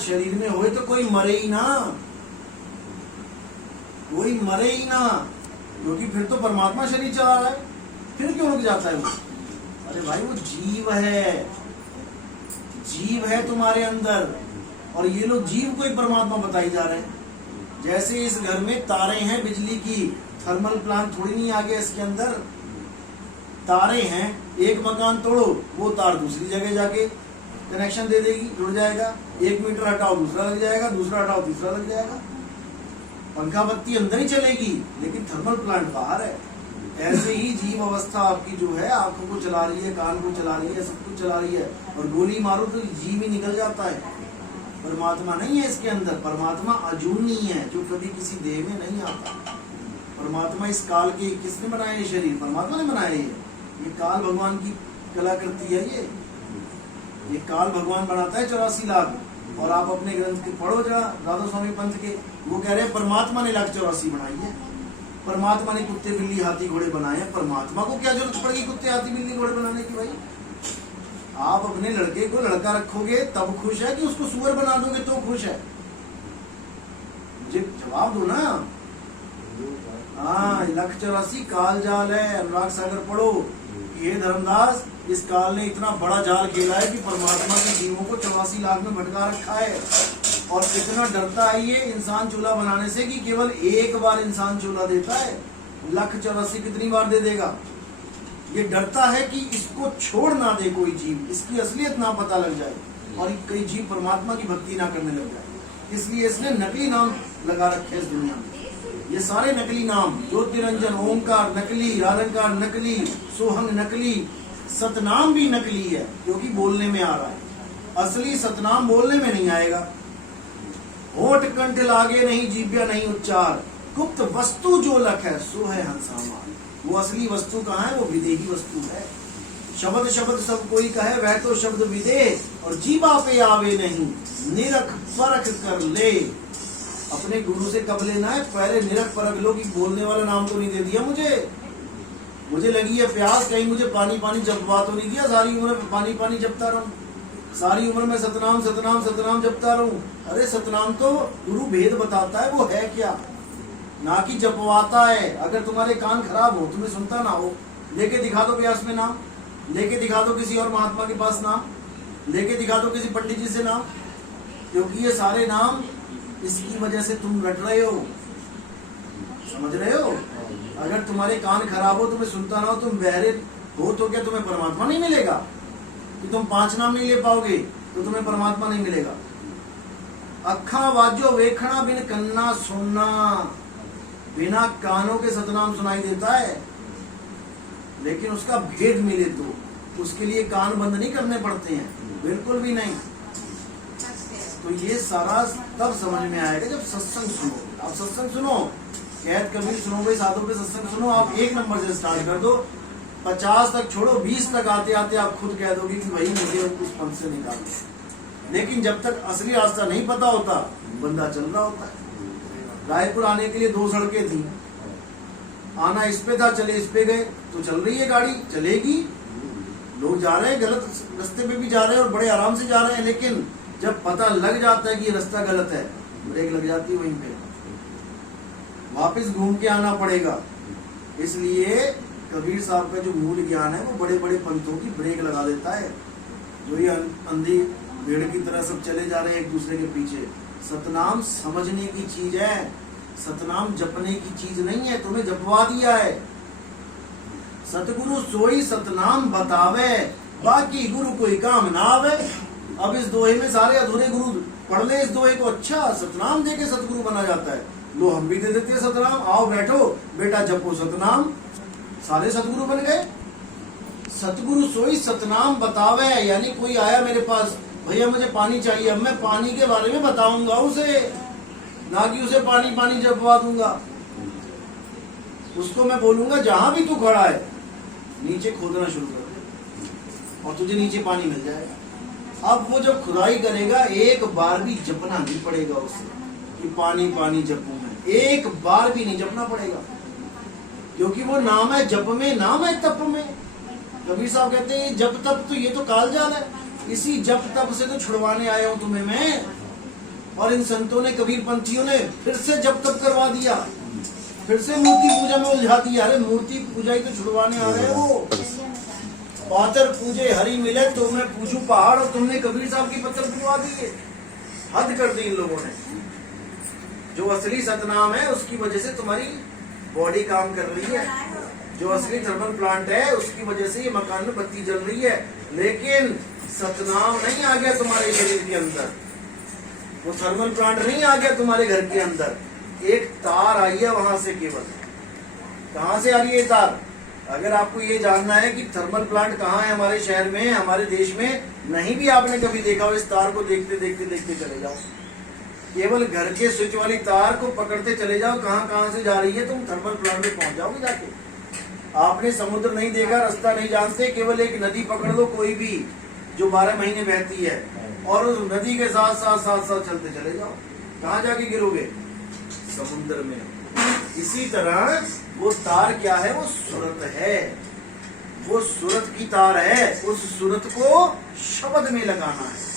शरीर में होए तो कोई मरे ही ना, कोई मरे ही ना, क्योंकि फिर तो परमात्मा शरीर चला रहा है, फिर क्यों रुक जाता है वो? अरे भाई वो जीव है, जीव है तुम्हारे अंदर, और ये लोग जीव को ही परमात्मा बताई जा रहे हैं। जैसे इस घर में तारे हैं बिजली की, थर्मल प्लांट थोड़ी नहीं आ गया इसके अंदर, तारे हैं, एक मकान तोड़ो वो तार दूसरी जगह जाके कनेक्शन दे देगी, जुड़ जाएगा, 1 मीटर हटाओ दूसरा लग जाएगा, दूसरा हटाओ तीसरा लग जाएगा, पंखा बत्ती अंदर ही चलेगी लेकिन थर्मल प्लांट बाहर है। ऐसे ही जीव अवस्था आपकी जो है, आंखों को चला रही है, कान को चला रही है, सब कुछ चला रही है, और गोली मारो तो जीव ही निकल जाता है। परमात्मा नहीं है इसके अंदर, परमात्मा अजूनी है जो कभी किसी देह में नहीं आता। परमात्मा इस काल के, किसने बनाया ये शरीर? परमात्मा ने बनाया ये काल भगवान की कलाकृति है। ये काल भगवान बनाता है 84 लाख, और आप अपने ग्रंथ के पढ़ो जरा, राधा स्वामी पंथ के, वो कह रहे हैं परमात्मा ने 184 बनाई है, परमात्मा ने कुत्ते बिल्ली हाथी घोड़े बनाए हैं। परमात्मा को क्या जरूरत पड़ेगी कुत्ते हाथी बिल्ली घोड़े बनाने की? भाई आप अपने लड़के को लड़का रखोगे तब खुश है कि उसको सुअर बना दोगे तो खुश है? मुझे जवाब दो ना। हाँ, 184 काल जाल है। अनुराग सागर पढ़ो, ये धर्मदास, इस काल ने इतना बड़ा जाल खेला है कि परमात्मा के जीवों को 84 लाख में भटका रखा है। और कितना डरता है ये इंसान चूल्हा बनाने से कि केवल एक बार इंसान चूल्हा देता है, 184 कितनी बार दे देगा? ये डरता है कि इसको छोड़ ना दे कोई जीव, इसकी असलियत ना पता लग जाए, और कई जीव परमात्मा की भक्ति ना करने लग जाए। इसलिए इसने नकली नाम लगा रखे इस दुनिया में। ये सारे नकली नाम, ज्योतिरंजन, ओमकार नकली, रालंकार नकली, सोहंग नकली, सतनाम भी नकली है क्योंकि बोलने में आ रहा है। असली सतनाम बोलने में नहीं आएगा। होठ कंठ लागे नहीं, जीव्या नहीं उच्चार, गुप्त वस्तु जो लख है सो है हंसामार। वो असली वस्तु कहाँ है? वो विदेही वस्तु है। शब्द शब्द सब कोई कहे, वह तो शब्द विदेह, और जीवा पे आवे नहीं, निरख परख कर ले। अपने गुरु से कब लेना है? पहले निरख परख लो कि बोलने वाला नाम तो नहीं दे दिया मुझे लगी है प्यास, कहीं मुझे पानी पानी जपवा तो नहीं दिया, सारी उम्र में पानी पानी जपता रहूं, सारी उम्र में सतनाम सतनाम सतनाम जपता रहूं। अरे सतनाम तो गुरु भेद बताता है वो है क्या, ना कि जपवाता है। अगर तुम्हारे कान खराब हो, तुम्हें सुनता ना हो, लेके दिखा दो व्यास में नाम, लेके दिखा दो किसी और महात्मा के पास नाम, लेके दिखा दो किसी पंडित जी से नाम, क्योंकि ये सारे नाम इसकी वजह से तुम रट रहे हो। समझ रहे हो? अगर तुम्हारे कान खराब हो, तुम्हें सुनता ना हो, तुम बहरे हो, तो क्या तुम्हें परमात्मा नहीं मिलेगा? कि तुम 5 नाम नहीं ले पाओगे तो तुम्हें परमात्मा नहीं मिलेगा। अखा वाजो वेखना बिन कन्ना सुनना, बिना कानों के सतनाम सुनाई देता है, लेकिन उसका भेद मिले तो उसके लिए कान बंद नहीं करने पड़ते हैं, बिल्कुल भी नहीं। तो ये सारा तब समझ में आएगा जब सत्संग सुनो। आप सत्संग सुनो, कैद कबीर सुनो भाई, साधु पे सत्संग सुनो। आप 1 नंबर से स्टार्ट कर दो, 50 तक छोड़ो, 20 तक आते आते आप खुद कह दोगे कि भाई मुझे उस पंथ से निकाल दो। लेकिन जब तक असली रास्ता नहीं पता होता, बंदा चल रहा होता है। रायपुर आने के लिए 2 सड़कें थी, आना इस पे था, चले इस पे गए, तो चल रही है गाड़ी, चलेगी। लोग जा रहे हैं, गलत रास्ते पे भी जा रहे हैं और बड़े आराम से जा रहे हैं, लेकिन जब पता लग जाता है कि ये रास्ता गलत है, ब्रेक लग जाती है, वहीं पे वापस घूम के आना पड़ेगा। इसलिए कबीर साहब का जो मूल ज्ञान है वो बड़े बड़े पंथों की ब्रेक लगा देता है। जो ये अंधी भेड़ की तरह सब चले जा रहे हैं एक दूसरे के पीछे। सतनाम समझने की चीज है, सतनाम जपने की चीज नहीं है। तुम्हें जपवा दिया है, सतगुरु सोई सतनाम बतावे, बाकी गुरु कोई काम ना आवे। अब इस दोहे में सारे अधूरे गुरु पढ़ ले इस दोहे को। अच्छा, सतनाम देके सतगुरु बना जाता है, लो हम भी दे देते हैं सतनाम, आओ बैठो बेटा जपो सतनाम, सारे सतगुरु बन गए। सतगुरु सोई सतनाम बतावे, यानी कोई आया मेरे पास, भैया मुझे पानी चाहिए, अब मैं पानी के बारे में बताऊंगा उसे, ना कि उसे पानी पानी जपवा दूंगा। उसको मैं बोलूंगा जहां भी तू खड़ा है नीचे खोदना शुरू कर दे और तुझे नीचे पानी मिल जाएगा। अब वो जब खुदाई करेगा, एक बार भी जपना नहीं पड़ेगा उसे कि पानी पानी जपूं मैं, एक बार भी नहीं जपना पड़ेगा, क्योंकि वो नाम है जप में, नाम है तप में। कबीर साहब कहते हैं जप तप तो ये तो कालजाल है, इसी जप तप से तो छुड़वाने आया हूं तुम्हें मैं। और इन संतों ने, कबीर पंथियों ने फिर से जब तक करवा दिया, फिर से मूर्ति पूजा में उलझा दिया। अरे मूर्ति पूजा ही तो छुड़वाने आ रहे हैं वो। पाथर पूजे हरि मिले तो मैं पूछूं पहाड़, और तुमने कबीर साहब की पत्थर पूजवा दिए। हद कर दी इन लोगों ने। जो असली सतनाम है उसकी वजह से तुम्हारी बॉडी काम कर रही है, जो असली थर्मल प्लांट है उसकी वजह से ये मकान में बत्ती जल रही है, लेकिन सतनाम नहीं आ गया तुम्हारे शरीर के अंदर, वो थर्मल प्लांट नहीं आ गया तुम्हारे घर के अंदर। एक तार आई है वहां से, केवल कहां से आ रही है तार? अगर आपको ये जानना है कि थर्मल प्लांट कहाँ है हमारे शहर में, हमारे देश में, नहीं भी आपने कभी देखा हो, इस तार को देखते देखते देखते चले जाओ। केवल घर के स्विच वाली तार को पकड़ते चले जाओ, कहाँ कहाँ से जा रही है, तुम थर्मल प्लांट में पहुंच जाओगे जाके। आपने समुद्र नहीं देखा, रास्ता नहीं जानते, केवल एक नदी पकड़ लो कोई भी जो 12 महीने बहती है, और उस नदी के साथ साथ साथ साथ चलते चले जाओ, कहाँ जाके गिरोगे? समुद्र में। इसी तरह वो तार क्या है? वो सूरत है, वो सूरत की तार है। उस सूरत को शब्द में लगाना है।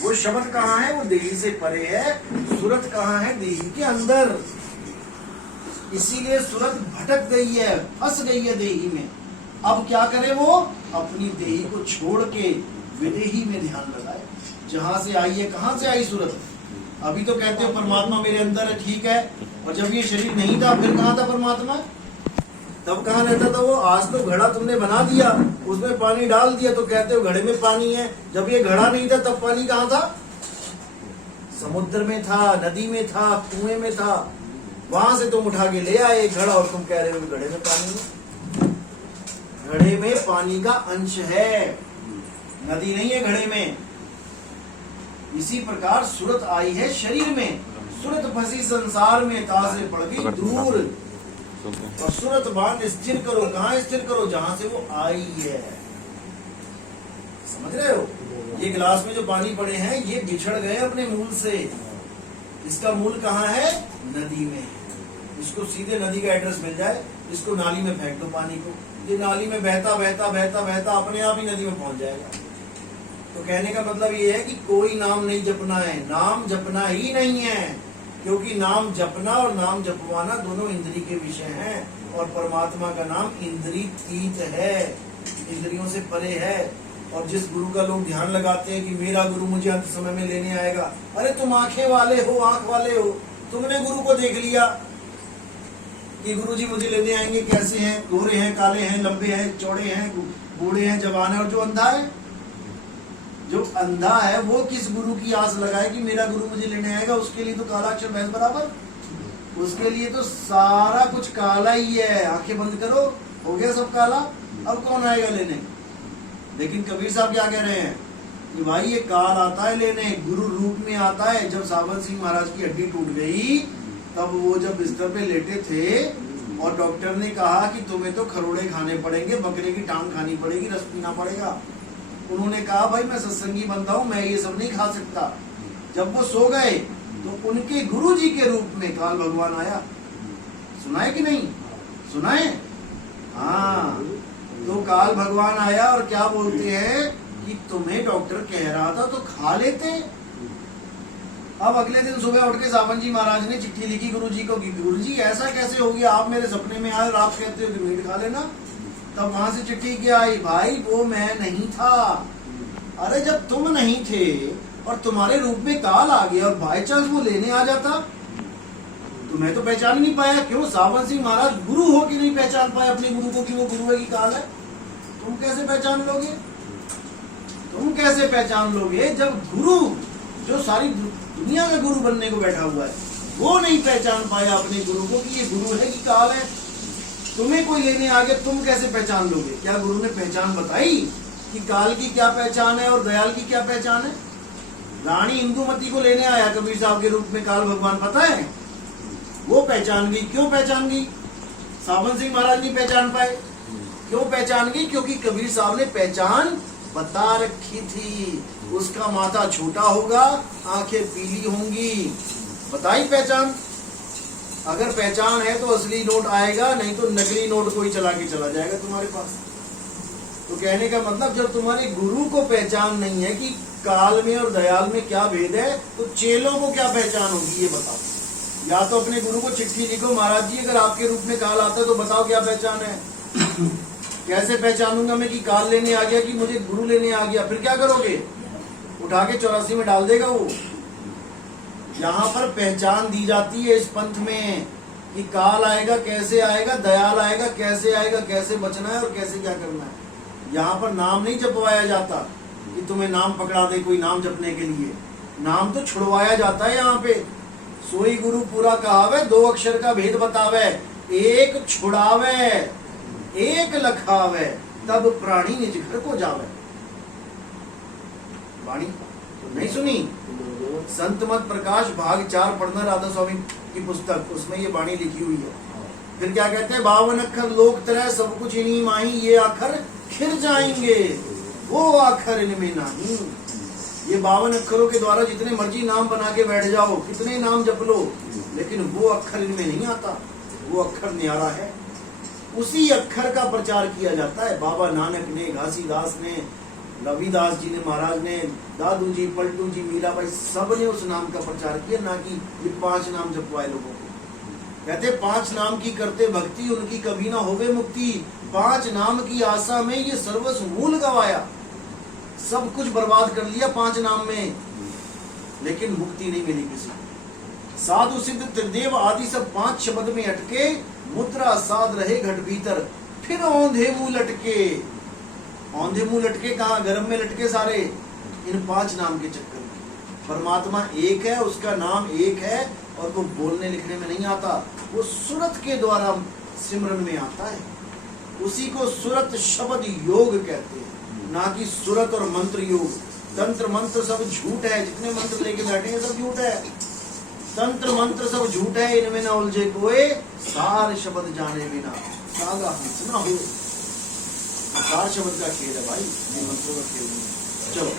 वो शब्द कहाँ है? वो देही से परे है। सूरत कहाँ है? देही के अंदर। इसीलिए सूरत भटक गई है, फंस गई है देही में। अब क्या करे वो? अपनी देही को छोड़ के विदेही में ध्यान लगाए। जहां से आई है, कहां से आई सूरत? अभी तो कहते हो परमात्मा मेरे अंदर है, ठीक है, और जब ये शरीर नहीं था फिर कहाँ था परमात्मा? तब कहाँ रहता था वो? आज तो घड़ा तुमने बना दिया, उसमें पानी डाल दिया तो कहते हो घड़े में पानी है। जब ये घड़ा नहीं था तब पानी कहाँ था? समुद्र में था, नदी में था, कुएं में था। वहां से तुम उठा के ले आए एक घड़ा और तुम कह रहे हो घड़े में पानी है। घड़े में पानी का अंश है, नदी नहीं है घड़े में। इसी प्रकार सूरत आई है शरीर में। सूरत फंसी संसार में, तासे पड़ गई दूर। और सूरत बांध स्थिर करो, कहाँ स्थिर करो? जहां से वो आई है। समझ रहे हो? ये गिलास में जो पानी पड़े हैं ये बिछड़ गए अपने मूल से। इसका मूल कहाँ है? नदी में। इसको सीधे नदी का एड्रेस मिल जाए, इसको नाली में फेंक दो पानी को, ये नाली में बहता बहता बहता बहता अपने आप ही नदी में पहुंच जाएगा। तो कहने का मतलब ये है कि कोई नाम नहीं जपना है, नाम जपना ही नहीं है, क्योंकि नाम जपना और नाम जपवाना दोनों इंद्री के विषय हैं, और परमात्मा का नाम इंद्रियतीत है, इंद्रियों से परे है। और जिस गुरु का लोग ध्यान लगाते हैं कि मेरा गुरु मुझे अंत समय में लेने आएगा, अरे तुम आंखें वाले हो, आंख वाले हो, तुमने गुरु को देख लिया कि गुरु जी मुझे लेने आएंगे, कैसे हैं, गोरे हैं, काले हैं, लंबे हैं, चौड़े हैं, बूढ़े हैं, जवान है। और जो अंधा है, जो अंधा है वो किस गुरु की आस लगाए कि मेरा गुरु मुझे लेने आएगा? उसके लिए तो काला अक्षर भैंस बराबर, उसके लिए तो सारा कुछ काला ही है। आंखें बंद करो, हो गया सब काला, अब कौन आएगा लेने? लेकिन कबीर साहब क्या कह रहे हैं कि भाई ये काल आता है लेने, गुरु रूप में आता है। जब सावन सिंह महाराज की हड्डी टूट गई, तब वो जब बिस्तर पे लेटे थे और डॉक्टर ने कहा कि तुम्हें तो खरोड़े खाने पड़ेंगे, बकरे की टांग खानी पड़ेगी, रस पीना पड़ेगा। उन्होंने कहा भाई मैं सत्संगी बंदा हूं, मैं ये सब नहीं खा सकता। जब वो सो गए तो उनके गुरु जी के रूप में काल भगवान आया। सुना है कि नहीं? सुना है? हाँ, तो काल भगवान आया और क्या बोलते हैं कि तुम्हें डॉक्टर कह रहा था तो खा लेते। अब अगले दिन सुबह उठ के सावन जी महाराज ने चिट्ठी लिखी गुरु जी को कि गुरु जी ऐसा कैसे हो गया, आप मेरे सपने में आए और आप कहते हो कि मीट खा लेना। तब वहां से चिट्ठी क्या आई? भाई वो मैं नहीं था। अरे जब तुम नहीं थे और तुम्हारे रूप में काल आ गया और बाय चांस वो लेने आ जाता तो मैं तो पहचान नहीं पाया। क्यों? सावन सिंह महाराज गुरु हो कि नहीं पहचान पाए अपने गुरु को कि वो गुरु है कि काल है? तुम कैसे पहचान लोगे? तुम कैसे पहचान लोगे जब गुरु जो सारी दुनिया का गुरु बनने को बैठा हुआ है वो नहीं पहचान पाया अपने गुरु को कि ये गुरु है कि काल है? तुम्हें कोई लेने आ गया, तुम कैसे पहचान लोगे? क्या गुरु ने पहचान बताई कि काल की क्या पहचान है और दयाल की क्या पहचान है? रानी इंदुमती को लेने आया कबीर साहब के रूप में काल भगवान, पता है? वो पहचान गई। क्यों पहचान गई? सावन सिंह महाराज नहीं पहचान पाए। क्यों पहचान गई? क्योंकि कबीर साहब ने पहचान बता रखी थी। उसका माथा छोटा होगा, आंखें पीली होंगी, बताई पहचान। अगर पहचान है तो असली नोट आएगा, नहीं तो नकली नोट कोई चला के चला जाएगा तुम्हारे पास। तो कहने का मतलब जब तुम्हारे गुरु को पहचान नहीं है कि काल में और दयाल में क्या भेद है, तो चेलों को क्या पहचान होगी ये बताओ। या तो अपने गुरु को चिट्ठी लिखो, महाराज जी अगर आपके रूप में काल आता है तो बताओ क्या पहचान है। कैसे पहचानूंगा मैं कि काल लेने आ गया कि मुझे गुरु लेने आ गया? फिर क्या करोगे? उठा के 84 में डाल देगा वो। यहाँ पर पहचान दी जाती है इस पंथ में कि काल आएगा कैसे आएगा, दयाल आएगा कैसे आएगा, कैसे बचना है और कैसे क्या करना है। यहाँ पर नाम नहीं जपवाया जाता कि तुम्हें नाम पकड़ा दे कोई नाम जपने के लिए, नाम तो छुड़वाया जाता है। यहाँ पे सोई गुरु पूरा कहावे, 2 अक्षर का भेद बतावे, एक छुड़ावे एक लखावे, तब प्राणी निज घर को जावे। वाणी तो नहीं सुनी? संत मत प्रकाश भाग 4 पढ़ना राधा स्वामी की पुस्तक, उसमें ये वाणी लिखी हुई है। फिर क्या कहते हैं? 52 अक्षर लोक तरह सब कुछ इन्हीं माही, ये अक्षर खिर जाएंगे वो अक्षर इनमें नहीं। ये 52 अक्षरों के द्वारा जितने मर्जी नाम बना के बैठ जाओ, कितने नाम जप लो, लेकिन वो अक्षर इनमें नहीं आता। वो अक्षर न्यारा है, उसी अक्षर का प्रचार किया जाता है। बाबा नानक ने, घासीदास ने, रविदास जी ने, महाराज ने, दादू जी, पलटू जी, मीराबाई, सब ने उस नाम का प्रचार किया, ना कि ये 5 नाम जपवाए लोगों को। कहते 5 नाम की करते भक्ति, उनकी कभी ना होवे मुक्ति। 5 नाम की आशा में ये सर्वस्व मूल गवाया, सब कुछ बर्बाद कर लिया 5 नाम में, लेकिन मुक्ति नहीं मिली किसी को। साधु सिद्ध त्रिदेव आदि सब 5 शब्द में अटके, मुद्रा साध रहे घट भीतर, फिर औंधे मुंह लटके। औंधे मुंह लटके कहाँ? गर्भ में लटके सारे, इन 5 नाम के चक्कर में। परमात्मा एक है, उसका नाम एक है, और वो बोलने लिखने में नहीं आता, वो सुरत के द्वारा सिमरन में आता है। उसी को सुरत शब्द योग कहते हैं, ना कि सुरत और मंत्र योग। तंत्र मंत्र सब झूठ है, जितने मंत्र लेके बैठे हैं सब झूठ है। तंत्र मंत्र सब झूठ है, इनमें न उलझे कोई, सार शब्द जाने बिना सागा हंस न हो। सार शब्द का खेल है भाई, ये मंत्रों का खेल नहीं। चलो